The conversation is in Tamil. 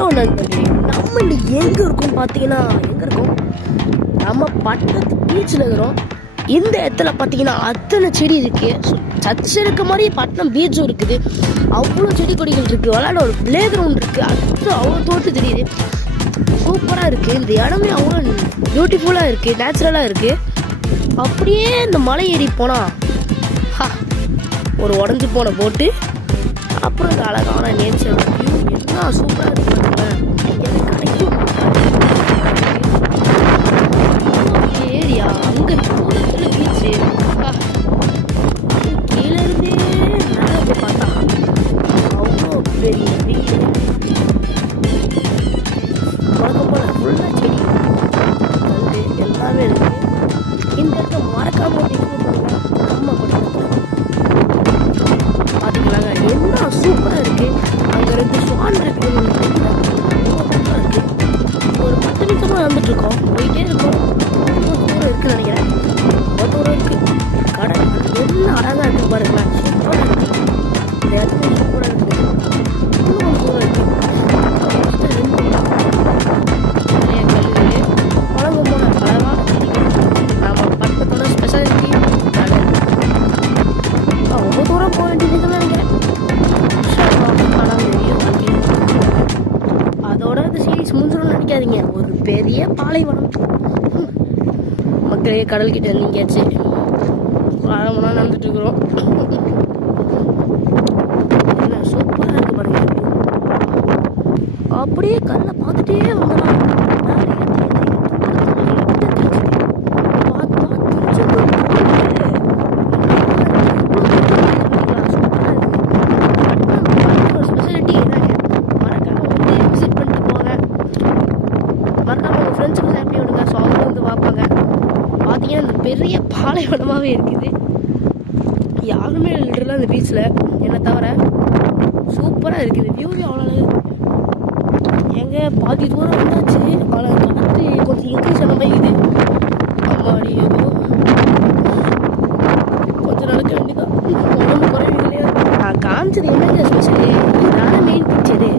ஹலோ நண்பர்களே, நம்ம இன்னைக்கு எங்கே இருக்கோம் பார்த்தீங்கன்னா, எங்கே இருக்கோம்? நம்ம பட்டணத்து பீச்சில் இருக்கிறோம். இந்த இடத்துல பார்த்தீங்கன்னா அத்தனை செடி இருக்குது. சர்ச் இருக்க மாதிரி பட்டணம் பீச்சும் இருக்குது. அவ்வளோ செடி கொடிகள் இருக்குது. விளையாட ஒரு பிளே கிரவுண்ட் இருக்குது. அது அவ்வளோ தோற்று தெரியுது. சூப்பராக இருக்குது. இந்த இடமே அவ்வளோ பியூட்டிஃபுல்லாக இருக்குது, நேச்சுரலாக இருக்குது. அப்படியே இந்த மலை ஏறி போனால் ஒரு உடஞ்சி போன போட்டு, அப்புறம் இந்த அழகான நேச்சர் வியூ என்ன சூப்பராக இருக்கு. ஏரியா அங்கே இருக்கு பீச்சு. கீழே இருந்தே நல்லா போய் பார்த்தா அவ்வளோ பெரிய வீடு. வழக்கம் போல ஃபுல்லாக செடி வந்து எல்லாமே இருக்கு. இந்த இடத்த மறக்காம நம்ம பார்த்தீங்களாங்க, என்ன சூப்பராக இருக்கு. அங்கே இருந்து ஸ்வான் இருக்கு. ஒரு 10 நிமிஷமாக வந்துட்டு இருக்கோம். போயிட்டே இருக்கோம். தூரம் இருக்குன்னு நினைக்கிறேன். ரொம்ப தூரம் இருக்கு. கடல் என்ன அழகாக இருக்கு பாருங்களேன். சூப்பராக இருக்கு. இந்த இடத்துல சூப்பராக இருக்குது. இன்னும் தூரம் இருக்கு. நிறைய கல்விகள் வழங்க போன அழகான நம்ம பட்டத்தோட ஸ்பெஷாலிட்டி கடல். ரொம்ப தூரம் போக வேண்டியதுன்னு நினைக்கிறேன். அதோட இந்த சீரீஸ் முடிஞ்சிடும்னு நினைக்காதீங்க. ஒரு பெரிய பாலைவனம். மக்களே, கடல்கிட்ட இருந்தீங்கயாச்சு. ஒரு அரை மணி நேரம் நடந்துட்டு இருக்கிறோம். என்ன சூப்பராக இருக்கு பாருங்க. அப்படியே கல்லை பார்த்துட்டே வந்தலாம். பெரிய பாலைவனமாகவே இருக்குது. யாருமே லிட்டரலாக அந்த பீச்சில் என்னை தவிர. சூப்பராக இருக்குது. வியூவே அவ்வளோ எங்கே பாதி தூரம் வந்தாச்சு. ஆனால் காற்று கொஞ்சம் இன்க்ரீஸ் ஆன மாதிரி இது. அம்மாடி ஏதோ கொஞ்சம் நடக்க வேண்டியதான். உடம்பு குறைவு இல்லையா? நான் காமிச்சது என்னங்க ஸ்பெஷலு? இதுதானே மெயின் பிக்சரு.